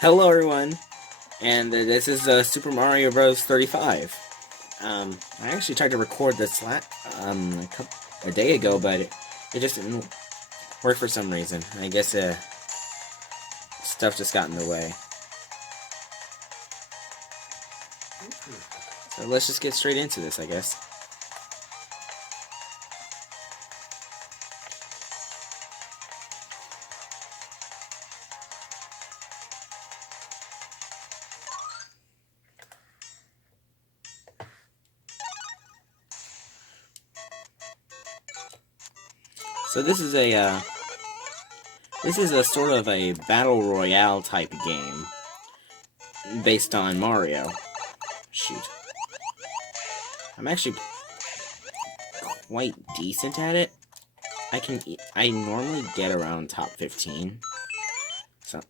Hello everyone, and this is Super Mario Bros. 35. I actually tried to record this a day ago, but it just didn't work for some reason. I guess stuff just got in the way. So let's just get straight into this, I guess. So this is a sort of a battle royale type game based on Mario. Shoot, I'm actually quite decent at it. I normally get around top 15. So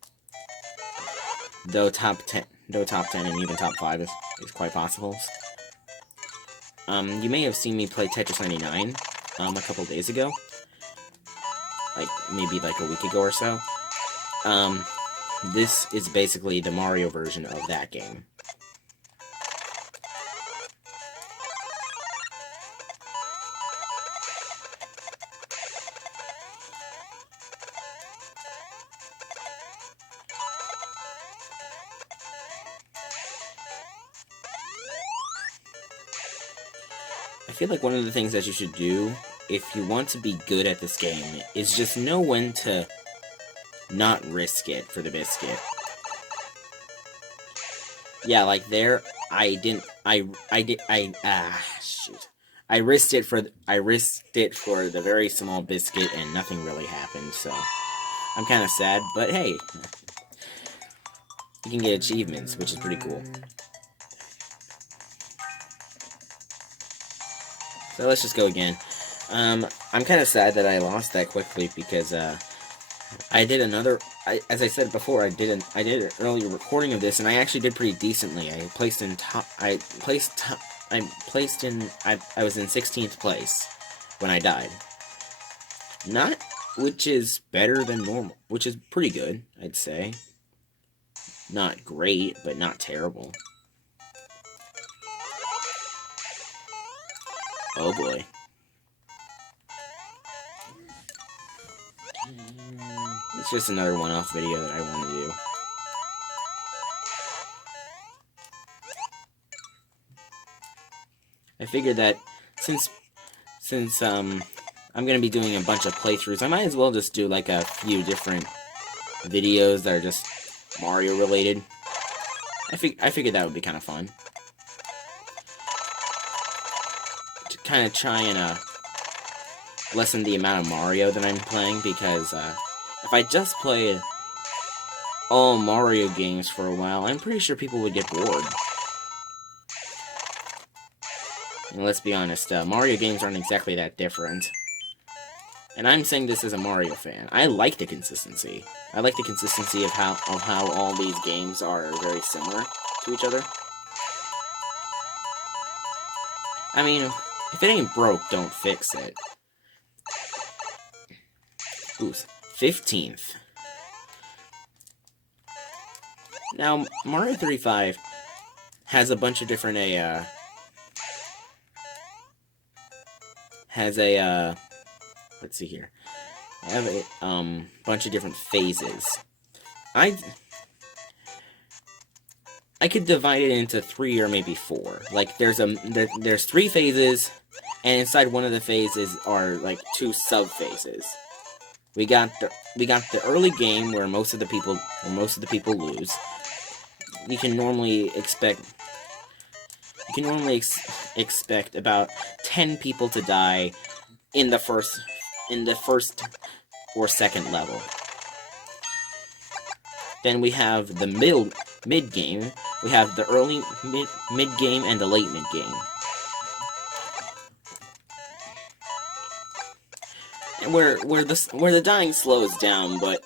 though top 10 and even top 5 is quite possible. You may have seen me play Tetris 99 a couple days ago. Maybe a week ago or so. This is basically the Mario version of that game. I feel like one of the things that you should do if you want to be good at this game is just know when to not risk it for the biscuit. Yeah, like there, I risked it for the very small biscuit and nothing really happened, so I'm kind of sad, but hey, you can get achievements, which is pretty cool. So let's just go again. I'm kind of sad that I lost that quickly because I did another. As I said before, I did an early recording of this, and I actually did pretty decently. I was in 16th place when I died. Which is better than normal, which is pretty good, I'd say. Not great, but not terrible. Oh boy. It's just another one-off video that I want to do. I figured that since I'm gonna be doing a bunch of playthroughs, I might as well just do like a few different videos that are just Mario related. I figured that would be kind of fun. To kind of try and lessen the amount of Mario that I'm playing, because if I just play all Mario games for a while, I'm pretty sure people would get bored. And let's be honest, Mario games aren't exactly that different. And I'm saying this as a Mario fan. I like the consistency. I like the consistency of how all these games are very similar to each other. I mean, if it ain't broke, don't fix it. Ooh, 15th. Now, Mario 35 has a bunch of different let's see here. I have a bunch of different phases. I could divide it into 3 or maybe 4. Like there's 3 phases, and inside one of the phases are like 2 sub phases. We got the early game where most of the people lose. You can normally expect about 10 people to die in the first or second level. Then we have the mid game. We have the early mid game and the late mid game. And where the dying slows down, but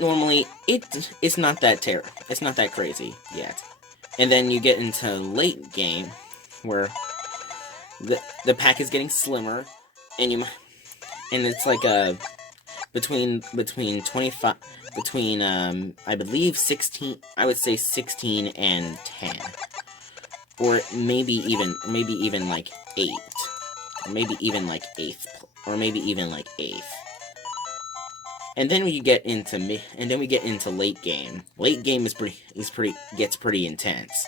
normally it's not that crazy yet. And then you get into late game, where the pack is getting slimmer, and it's like between 25 between I believe 16. I would say 16 and 10, or maybe even like 8, or maybe even like 8th, or maybe even like 8th. And then we get into late game. Late game gets pretty intense.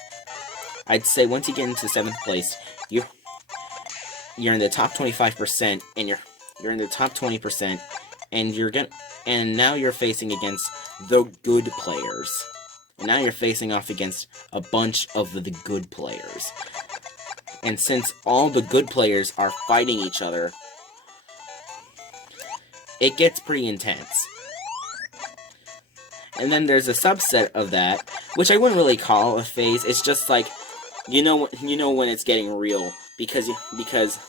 I'd say once you get into 7th place, you're in the top 25%, and you're in the top 20%, and now you're facing against the good players. And now you're facing off against a bunch of the good players. And since all the good players are fighting each other, it gets pretty intense. And then there's a subset of that, which I wouldn't really call a phase. It's just like, you know when it's getting real, because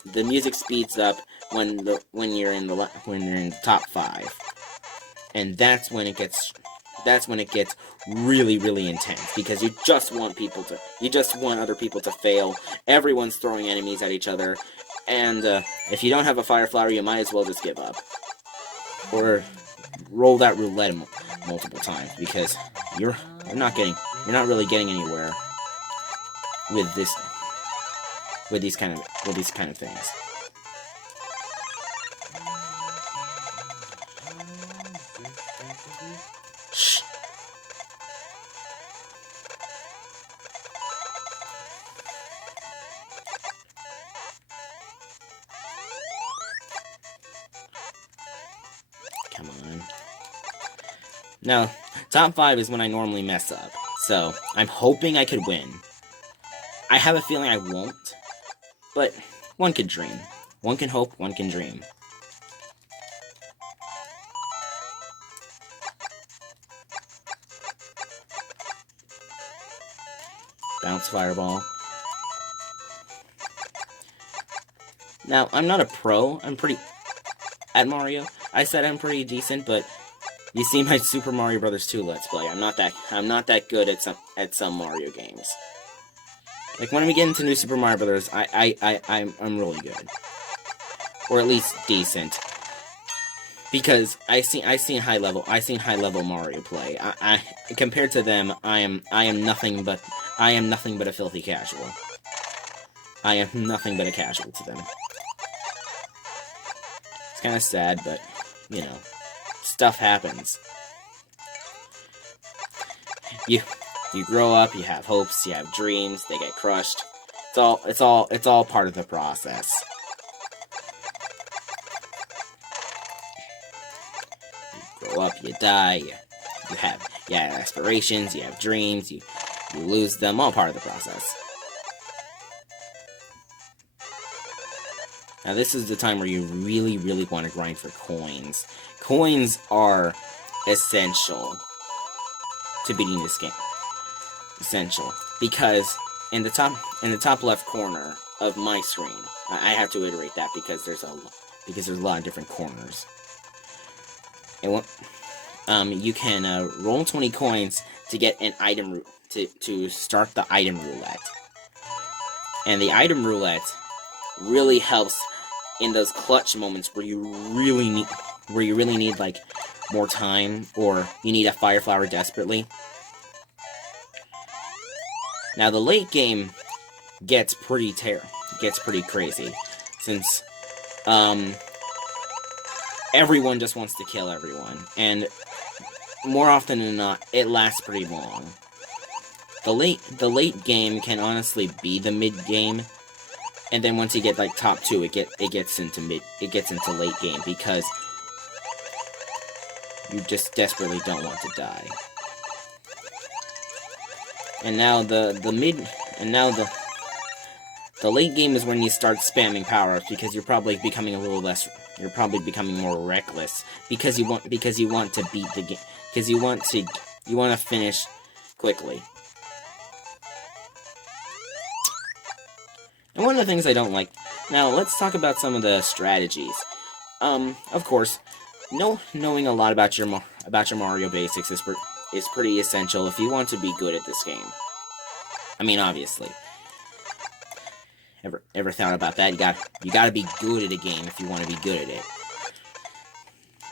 the music speeds up when you're in the top 5, and that's when it gets really, really intense, because you just want other people to fail. Everyone's throwing enemies at each other, and if you don't have a fire flower, you might as well just give up, or roll that roulette multiple times, because you're not really getting anywhere with these kind of things. Shh. Come on. Now, top 5 is when I normally mess up, so I'm hoping I could win. I have a feeling I won't, but one could dream. One can hope, one can dream. Bounce fireball. Now, I'm not a pro. I'm pretty at Mario. I said I'm pretty decent, but you see my Super Mario Bros. 2 Let's Play. I'm not that good at some Mario games. Like, when we get into New Super Mario Bros., I'm really good, or at least decent, because I seen high level Mario play. I compared to them, I am nothing but a filthy casual. I am nothing but a casual to them. It's kind of sad, but you know, stuff happens. You grow up, you have hopes, you have dreams, they get crushed. It's all part of the process. You grow up, you die, you have aspirations, you have dreams, you lose them, all part of the process. Now this is the time where you really, really want to grind for coins. Coins are essential to beating this game. Essential, because in the top left corner of my screen, I have to iterate that because there's a lot of different corners. And you can roll 20 coins to get an item to start the item roulette. And the item roulette really helps in those clutch moments where you really need like more time, or you need a fire flower desperately. Now the late game gets pretty crazy, since everyone just wants to kill everyone, and more often than not, it lasts pretty long. The late game can honestly be the mid game, and then once you get like top 2, it gets into late game, because you just desperately don't want to die. And now the late game is when you start spamming power-ups, because you're probably becoming more reckless, because you want to beat the game, because you want to finish quickly. And one of the things I don't like. Now let's talk about some of the strategies. Of course, knowing a lot about your Mario basics is pretty essential if you want to be good at this game. I mean, obviously. Ever thought about that? You gotta be good at a game if you want to be good at it.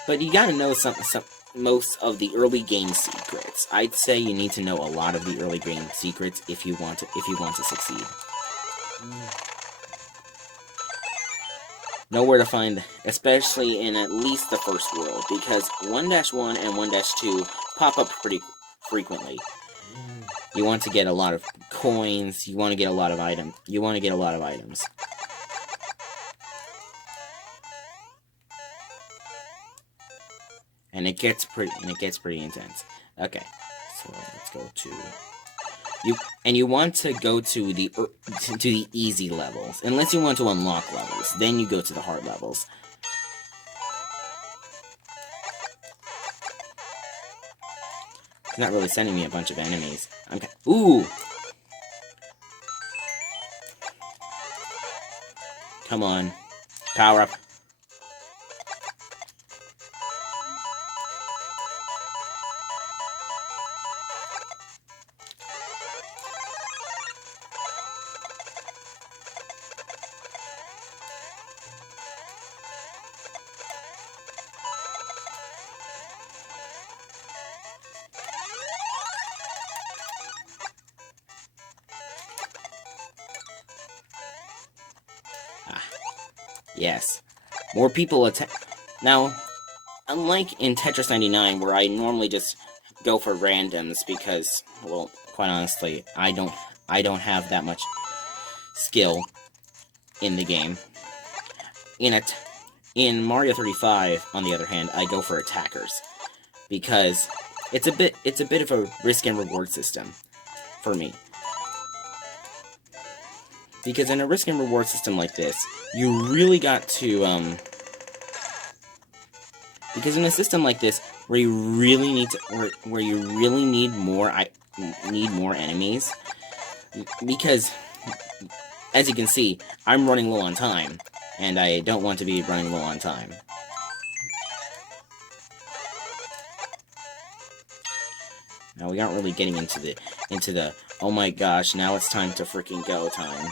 But you gotta know most of the early game secrets. I'd say you need to know a lot of the early game secrets if you want to succeed. Know where to find, especially in at least the first world, because 1-1 and 1-2 pop up pretty frequently. You want to get a lot of coins, you want to get a lot of items. And it gets pretty intense. Okay. So let's go to you want to go to the easy levels. Unless you want to unlock levels, then you go to the hard levels. It's not really sending me a bunch of enemies. Ooh! Come on. Power up. Yes. More people attack. Now, unlike in Tetris 99, where I normally just go for randoms because, well, quite honestly, I don't have that much skill in the game. In Mario 35, on the other hand, I go for attackers because it's a bit of a risk and reward system for me. Because in a risk and reward system like this, you really got to, because in a system like this, where you really need more enemies, because, as you can see, I'm running low on time, and I don't want to be running low on time. Now, we aren't really getting into the, oh my gosh, now it's time to freaking go time.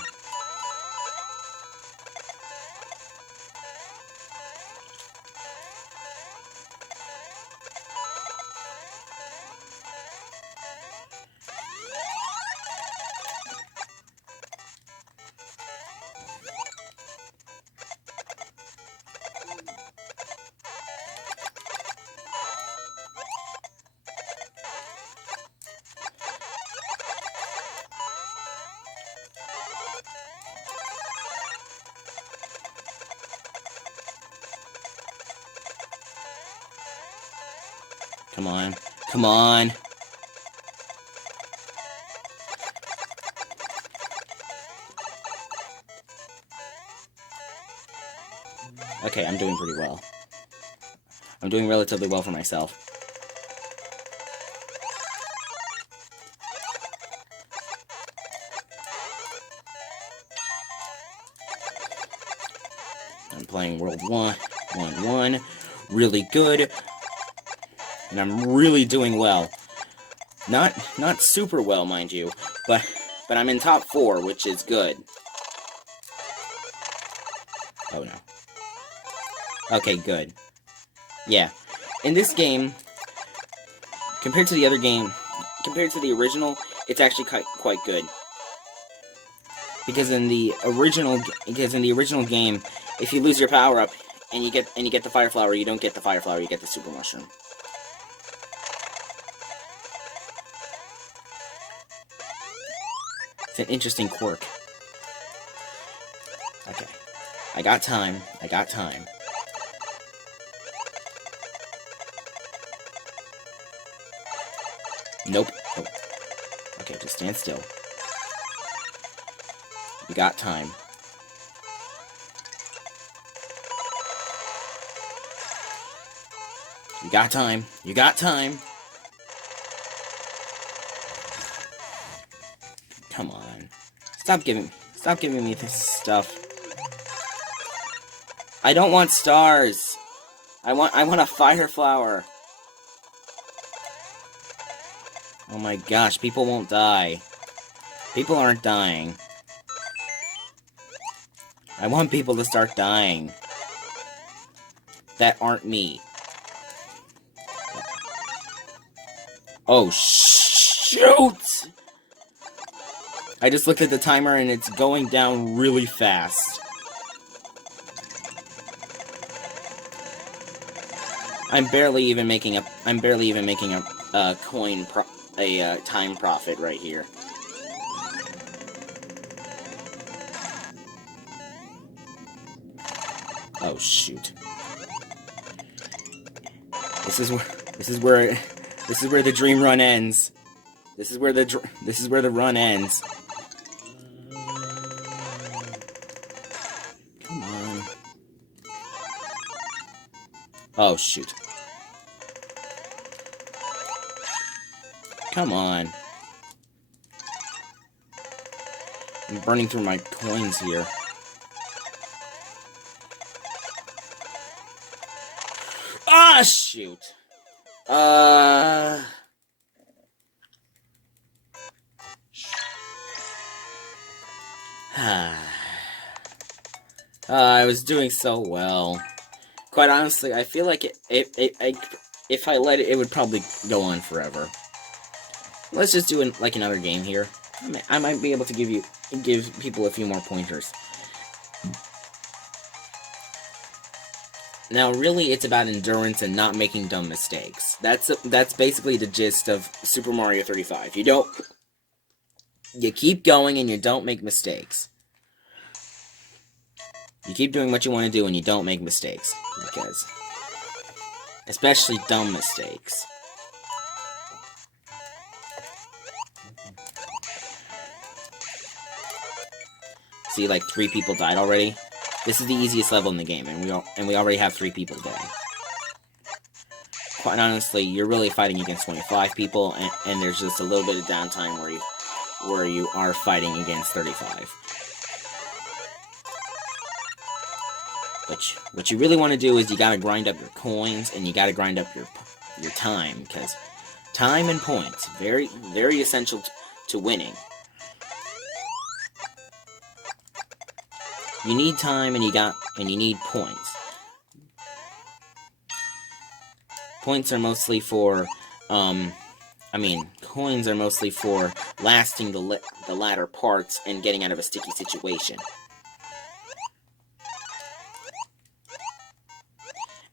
Come on. Come on. Okay, I'm doing pretty well. I'm doing relatively well for myself. I'm playing World 1, really good. And I'm really doing well. Not super well, mind you, but I'm in top 4, which is good. Oh no. Okay, good. Yeah. In this game, compared to the original, it's actually quite good. Because in the original game, if you lose your power up and you get the fire flower, you don't get the fire flower, you get the super mushroom. It's an interesting quirk. Okay. I got time. Nope. Oh. Okay, just stand still. You got time. You got time. Come on. Stop giving me this stuff. I don't want stars. I want a fire flower. Oh my gosh, people won't die. People aren't dying. I want people to start dying. That aren't me. Oh, shoot! I just looked at the timer and it's going down really fast. I'm barely even making a time profit right here. Oh shoot. This is where the dream run ends. This is where the run ends. Come on. Oh shoot. Come on. I'm burning through my coins here. Ah, shoot. I was doing so well. Quite honestly, I feel like if I let it, it would probably go on forever. Let's just do like another game here. I might be able to give people a few more pointers. Now, really, it's about endurance and not making dumb mistakes. That's basically the gist of Super Mario 35. You keep going and you don't make mistakes. You keep doing what you want to do and you don't make mistakes. Because, especially dumb mistakes. See, like 3 people died already. This is the easiest level in the game, and we already have 3 people dead. Quite honestly, you're really fighting against 25 people, and there's just a little bit of downtime where you are fighting against 35. But what you really want to do is you gotta grind up your coins, and you gotta grind up your time, because time and points, very, very essential to winning. You need time and you need points. Points are mostly for, coins are mostly for lasting the latter parts and getting out of a sticky situation.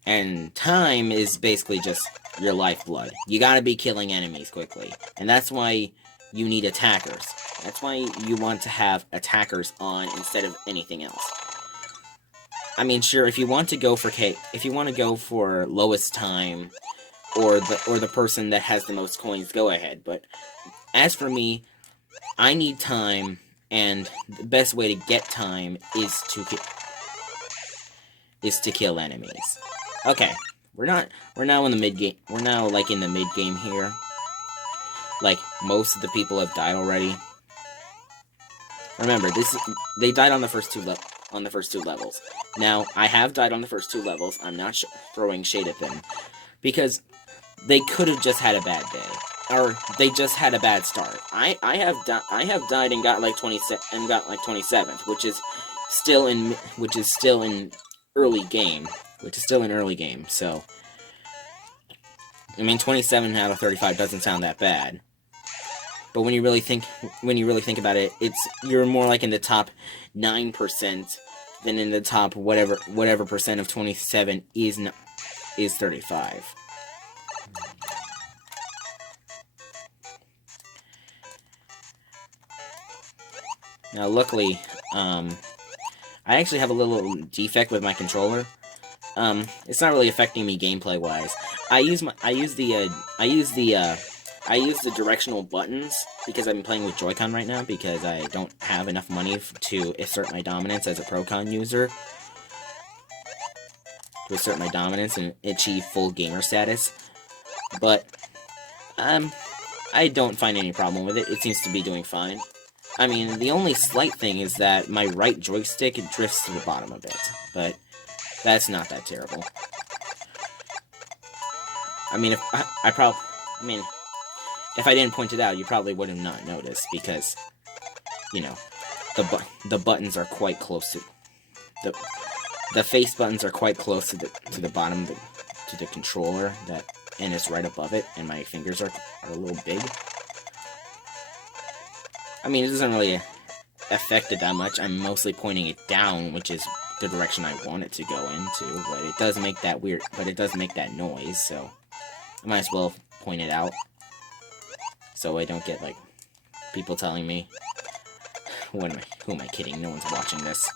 And time is basically just your lifeblood. You gotta be killing enemies quickly. And that's why you need attackers. That's why you want to have attackers on instead of anything else. I mean, sure, if you want to go for lowest time or the person that has the most coins, go ahead. But as for me, I need time, and the best way to get time is to kill enemies. Okay, we're now in the mid game. We're now like in the mid game here. Like most of the people have died already. Remember, they died on the first two levels. Now, I have died on the first 2 levels. I'm not throwing shade at them, because they could have just had a bad day, or they just had a bad start. I have died and got like 27th, which is still in early game, So, I mean, 27 out of 35 doesn't sound that bad. But when you really think about it, you're more like in the top 9% than in the top whatever percent of 27 is 35. Now, luckily, I actually have a little defect with my controller. It's not really affecting me gameplay wise. I use the directional buttons because I'm playing with Joy-Con right now, because I don't have enough money to assert my dominance as a Pro-Con user. To assert my dominance and achieve full gamer status. But, I don't find any problem with it. It seems to be doing fine. I mean, the only slight thing is that my right joystick drifts to the bottom a bit. But, that's not that terrible. I mean, if I didn't point it out, you probably would have not noticed, because, you know, the buttons are quite close to the face buttons are quite close to the bottom to the controller. That and it's right above it, and my fingers are a little big. I mean, it doesn't really affect it that much. I'm mostly pointing it down, which is the direction I want it to go into, but it does make that weird, but it does make that noise, so I might as well point it out, so I don't get, like, people telling me, who am I kidding? No one's watching this.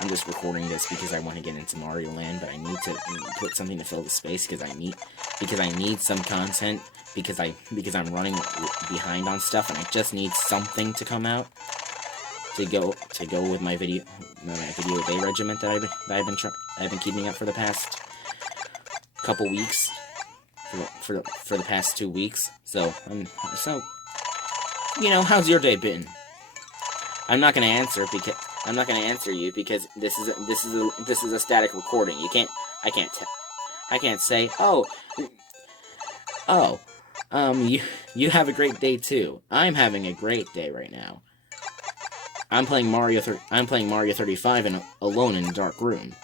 I'm just recording this because I want to get into Mario Land, but I need to put something to fill the space because I need some content because I'm running behind on stuff, and I just need something to come out to go with my video a day regiment that I've been keeping up for the past couple weeks, for the past 2 weeks. So you know, how's your day been? I'm not gonna answer you because this is a static recording. I can't say, you have a great day too. I'm having a great day right now. I'm playing Mario 35 and alone in a dark room.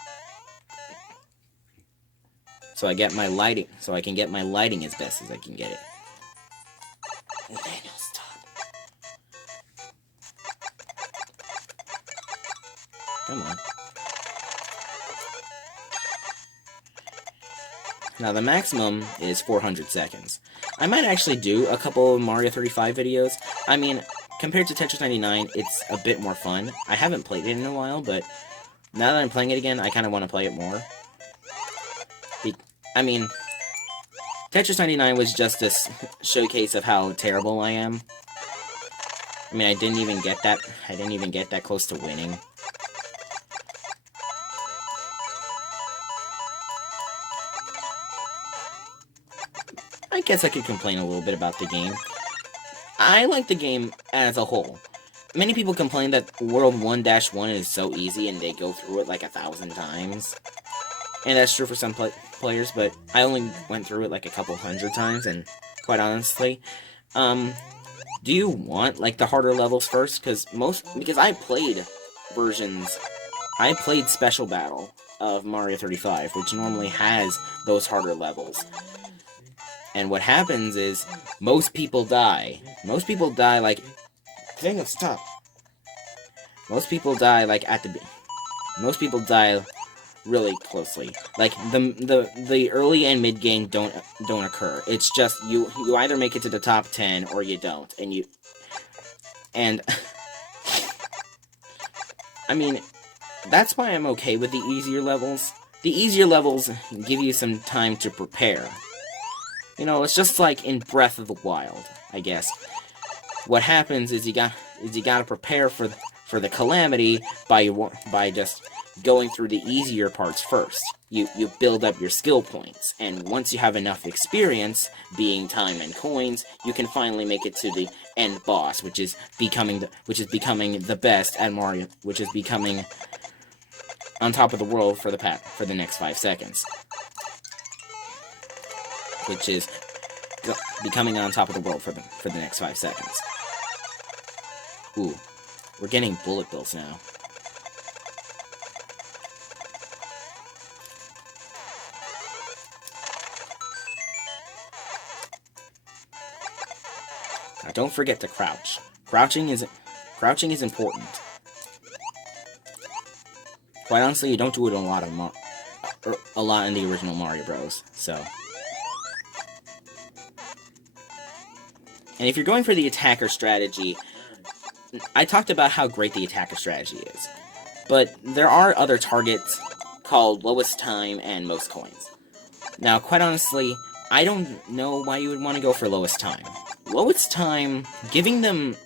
So I can get my lighting as best as I can get it. Nathaniel, stop. Come on. Now the maximum is 400 seconds. I might actually do a couple of Mario 35 videos. I mean, compared to Tetris 99, it's a bit more fun. I haven't played it in a while, but now that I'm playing it again, I kind of want to play it more. I mean, Tetris 99 was just a showcase of how terrible I am. I mean, I didn't even get that close to winning. I guess I could complain a little bit about the game. I like the game as a whole. Many people complain that World 1-1 is so easy and they go through it like 1,000 times. And that's true for some players, but I only went through it like a couple hundred times, and quite honestly, do you want like the harder levels first? Because I played Special Battle of Mario 35, which normally has those harder levels. And what happens is, most people die. Most people die like... Dang, stop. Most people die like most people die really closely. Like, the early and mid game don't occur. It's just, you either make it to the top 10 or you don't. And I mean, that's why I'm okay with the easier levels. The easier levels give you some time to prepare. You know, it's just like in Breath of the Wild, I guess. What happens is you gotta prepare for the calamity by just going through the easier parts first. You build up your skill points, and once you have enough experience, being time and coins, you can finally make it to the end boss, which is becoming the best at Mario, which is becoming on top of the world for the next 5 seconds. Which is becoming on top of the world for the next 5 seconds. Ooh, we're getting bullet bills now. Now, don't forget to crouch. Crouching is important. Quite honestly, you don't do it in a lot in the original Mario Bros. So. And if you're going for the attacker strategy, I talked about how great the attacker strategy is. But there are other targets called lowest time and most coins. Now, quite honestly, I don't know why you would want to go for lowest time. Lowest time, giving them...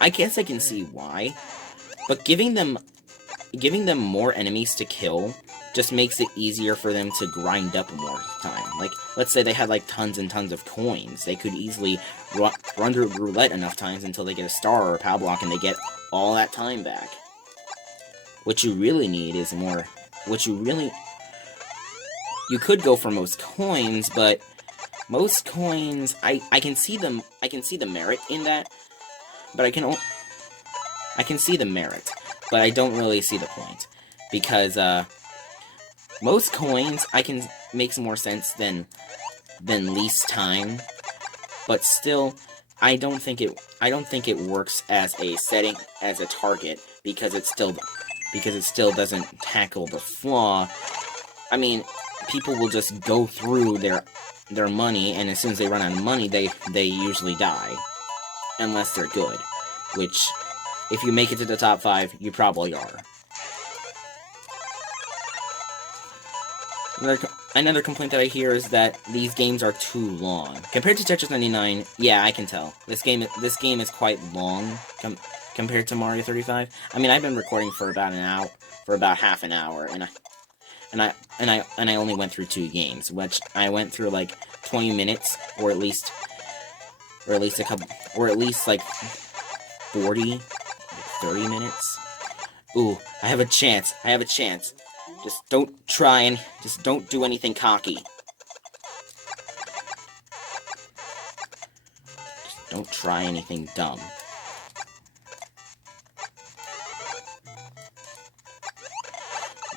I guess I can see why. But giving them more enemies to kill just makes it easier for them to grind up more time. Like, let's say they had, like, tons and tons of coins. They could easily run through roulette enough times until they get a star or a POW block and they get all that time back. What you really need is more... You could go for most coins, but most coins... I can see the merit in that, but I can see the merit, but I don't really see the point. Because, Most coins I can makes more sense than least time, but still, I don't think it works as a setting, as a target, because it still doesn't tackle the flaw. I mean, people will just go through their money, and as soon as they run out of money, they usually die, unless they're good, which, if you make it to the top 5, you probably are. Another complaint that I hear is that these games are too long. Compared to Tetris 99, yeah, I can tell. This game is quite long compared to Mario 35. I mean, I've been recording for about half an hour, and I only went through 2 games, which I went through like 20 minutes, or at least like 40, 30 minutes. Ooh, I have a chance. Just don't do anything cocky. Just don't try anything dumb.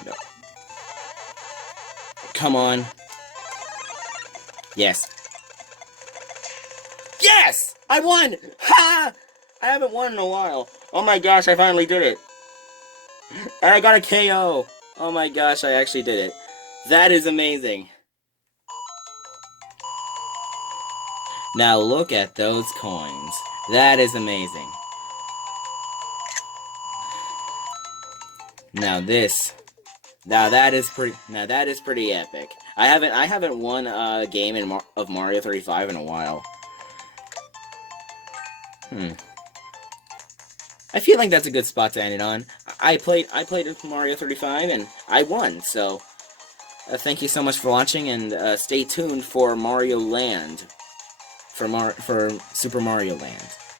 No. Come on. Yes. Yes! I won! Ha! I haven't won in a while. Oh my gosh, I finally did it. And I got a KO. Oh my gosh, I actually did it. That is amazing. Now look at those coins. That is amazing. Now that is pretty epic. I haven't won a game of Mario 35 in a while. I feel like that's a good spot to end it on. I played Mario 35 and I won, so thank you so much for watching, and stay tuned for Mario Land, for Super Mario Land.